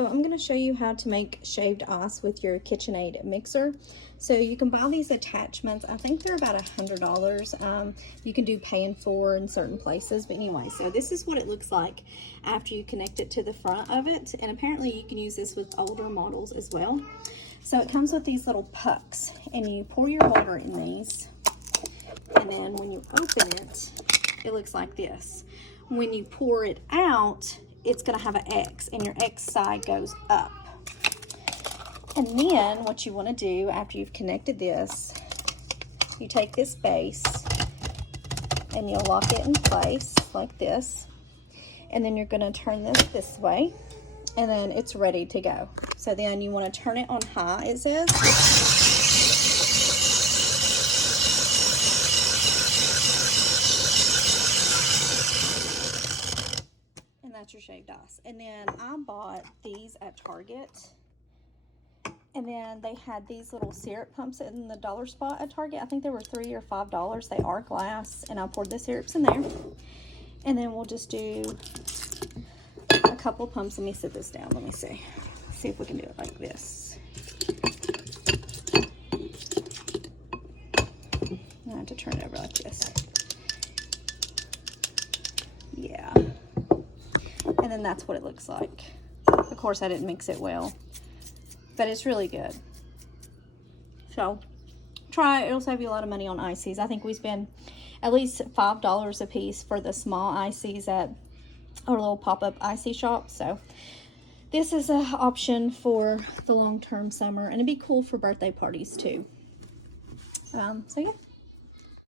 So I'm going to show you how to make shaved ice with your KitchenAid mixer. So you can buy these attachments. I think they're about $100. You can do pay in full in certain places. But anyway, so this is what it looks like after you connect it to the front of it. And apparently you can use this with older models as well. So it comes with these little pucks, and you pour your water in these. And then when you open it, it looks like this. When you pour it out, it's going to have an X, and your X side goes up. And then what you want to do after you've connected this, you take this base and you'll lock it in place like this. And then you're going to turn this way, and then it's ready to go. So then you want to turn it on high, it says. That's your shaved ice. And then I bought these at Target, and then they had these little syrup pumps in the dollar spot at Target. I think they were $3 or $5. They are glass, and I poured the syrups in there. And then we'll just do a couple pumps. Let me sit this down. Let me see if we can do it like this. I have to turn it over like this. Yeah. And then that's what it looks like. Of course, I didn't mix it well, but it's really good. So try it. It'll save you a lot of money on Icees. I think we spend at least $5 a piece for the small Icees at our little pop-up Icee shop. So this is an option for the long-term summer, and it'd be cool for birthday parties too. So yeah.